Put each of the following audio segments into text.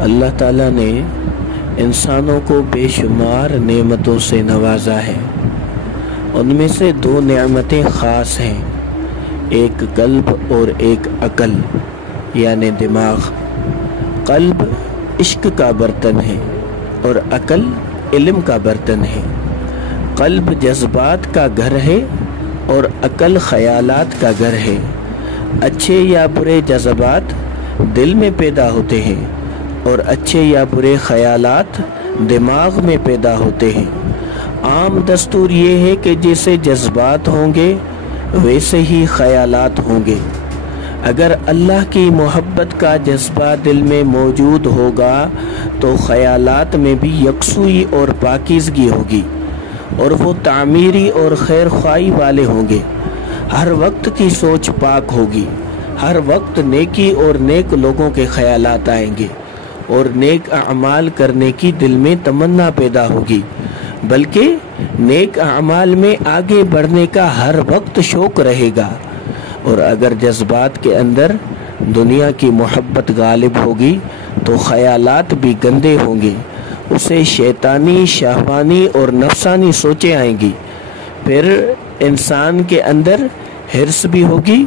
اللہ تعالیٰ نے انسانوں کو بے شمار نعمتوں سے نوازا ہے۔ ان میں سے دو نعمتیں خاص ہیں، ایک قلب اور ایک عقل یعنی دماغ۔ قلب عشق کا برتن ہے اور عقل علم کا برتن ہے۔ قلب جذبات کا گھر ہے اور عقل خیالات کا گھر ہے۔ اچھے یا برے جذبات دل میں پیدا ہوتے ہیں اور اچھے یا برے خیالات دماغ میں پیدا ہوتے ہیں۔ عام دستور یہ ہے کہ جیسے جذبات ہوں گے ویسے ہی خیالات ہوں گے۔ اگر اللہ کی محبت کا جذبہ دل میں موجود ہوگا تو خیالات میں بھی یکسوئی اور پاکیزگی ہوگی اور وہ تعمیری اور خیر خواہی والے ہوں گے۔ ہر وقت کی سوچ پاک ہوگی، ہر وقت نیکی اور نیک لوگوں کے خیالات آئیں گے اور نیک اعمال کرنے کی دل میں تمنا پیدا ہوگی، بلکہ نیک اعمال میں آگے بڑھنے کا ہر وقت شوق رہے گا۔ اور اگر جذبات کے اندر دنیا کی محبت غالب ہوگی تو خیالات بھی گندے ہوں گے، اسے شیطانی، شہوانی اور نفسانی سوچیں آئیں گی۔ پھر انسان کے اندر حرص بھی ہوگی،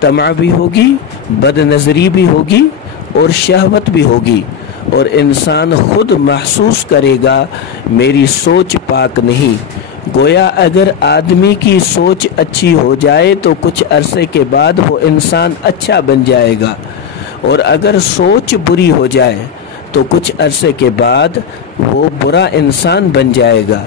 طمع بھی ہوگی، بد نظری بھی ہوگی اور شہوت بھی ہوگی، اور انسان خود محسوس کرے گا میری سوچ پاک نہیں۔ گویا اگر آدمی کی سوچ اچھی ہو جائے تو کچھ عرصے کے بعد وہ انسان اچھا بن جائے گا، اور اگر سوچ بری ہو جائے تو کچھ عرصے کے بعد وہ برا انسان بن جائے گا۔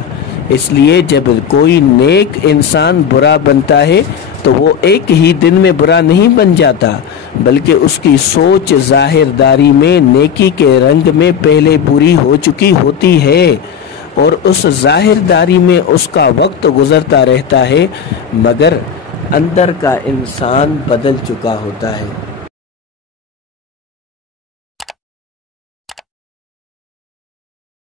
اس لیے جب کوئی نیک انسان برا بنتا ہے تو وہ ایک ہی دن میں برا نہیں بن جاتا، بلکہ اس کی سوچ ظاہر داری میں نیکی کے رنگ میں پہلے بری ہو چکی ہوتی ہے، اور اس ظاہر داری میں اس کا وقت گزرتا رہتا ہے، مگر اندر کا انسان بدل چکا ہوتا ہے۔